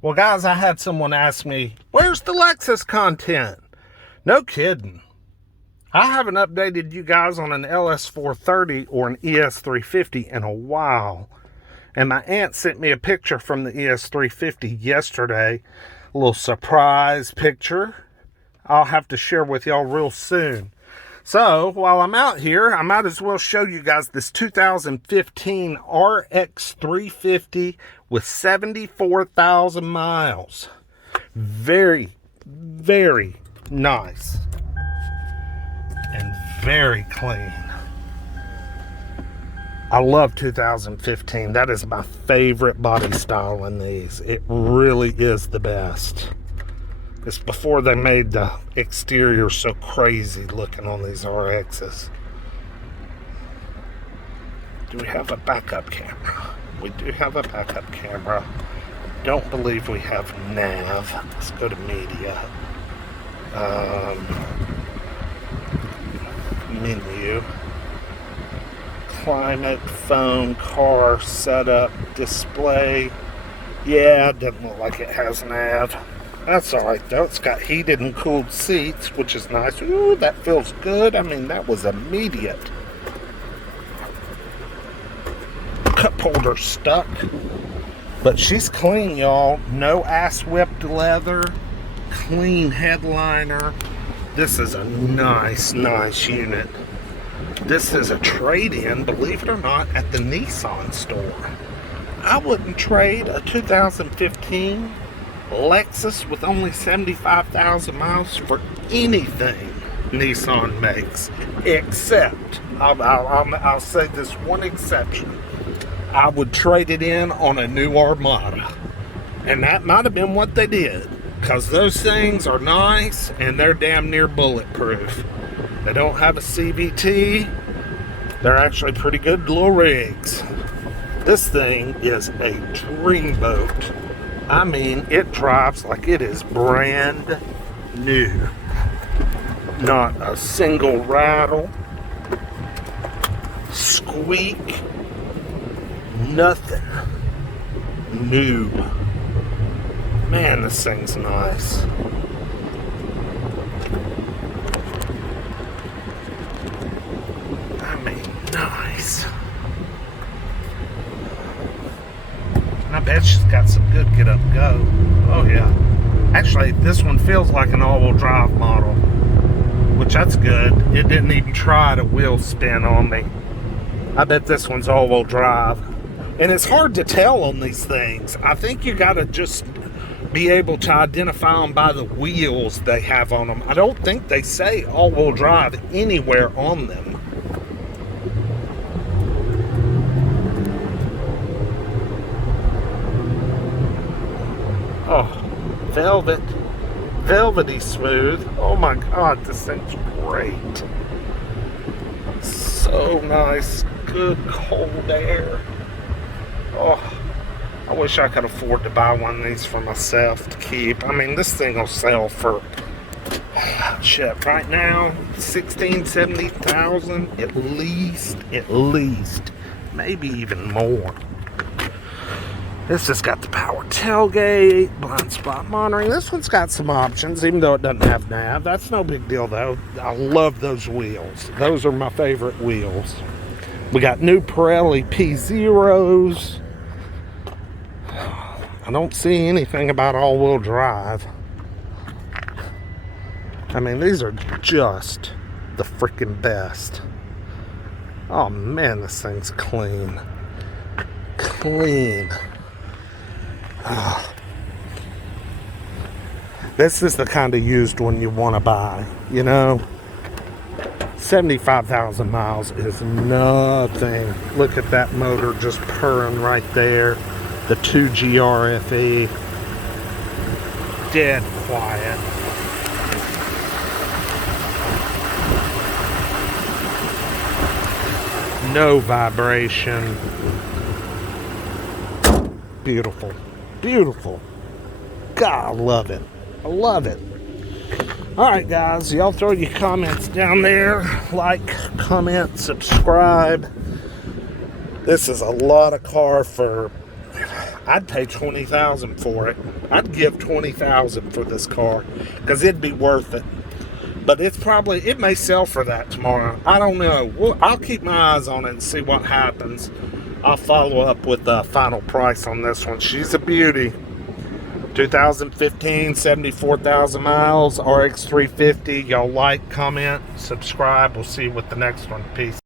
Well, guys, I had someone ask me, where's the Lexus content? No kidding. I haven't updated you guys on an LS430 or an ES350 in a while. And my aunt sent me a picture from the ES350 yesterday. A little surprise picture I'll have to share with y'all real soon. So, while I'm out here, I might as well show you guys this 2015 RX350 with 74,000 miles. Very, very nice. And very clean. I love 2015. That is my favorite body style in these. It really is the best. It's before they made the exterior so crazy looking on these RXs. Do we have a backup camera? We do have a backup camera. Don't believe we have nav. Let's go to media. Menu. Climate, phone, car, setup, display. Yeah, it doesn't look like it has nav. That's alright though. It's got heated and cooled seats, which is nice. Ooh, that feels good. I mean, that was immediate. Cup holder stuck. But she's clean, y'all. No ass whipped leather. Clean headliner. This is a nice, nice unit. This is a trade-in, believe it or not, at the Nissan store. I wouldn't trade a 2015 Lexus with only 75,000 miles for anything Nissan makes, except, I'll say this one exception. I would trade it in on a new Armada. And that might have been what they did, because those things are nice and they're damn near bulletproof. They don't have a CVT. They're actually pretty good little rigs. This thing is a dreamboat. I mean, it drives like it is brand new. Not a single rattle, squeak, nothing. New. Man, this thing's nice. I mean, nice. And I bet she's got some good get up go. Oh yeah. Actually, this one feels like an all-wheel drive model, which that's good. It didn't even try to wheel spin on me. I bet this one's all-wheel drive. And it's hard to tell on these things. I think you gotta just be able to identify them by the wheels they have on them. I don't think they say all-wheel drive anywhere on them. Oh, velvety smooth. Oh my God, this thing's great. So nice, good cold air. Oh, I wish I could afford to buy one of these for myself to keep. I mean, this thing will sell for, shit, right now, 16, 70,000 at least, maybe even more. This has got the power tailgate, blind spot monitoring. This one's got some options, even though it doesn't have nav. That's no big deal, though. I love those wheels. Those are my favorite wheels. We got new Pirelli P0s. I don't see anything about all-wheel drive. I mean, these are just the freaking best. Oh, man, this thing's clean. Clean. This is the kind of used one you want to buy, you know. 75,000 miles is nothing. Look at that motor just purring right there. The 2GRFE. Dead quiet. No vibration. Beautiful. Beautiful. God, I love it. I love it. Alright guys, y'all throw your comments down there. Like, comment, subscribe. This is a lot of car for I'd pay $20,000 for it. I'd give $20,000 for this car because it'd be worth it. But it may sell for that tomorrow. I don't know. Well, I'll keep my eyes on it and see what happens. I'll follow up with the final price on this one. She's a beauty. 2015, 74,000 miles, RX350. Y'all like, comment, subscribe. We'll see you with the next one. Peace.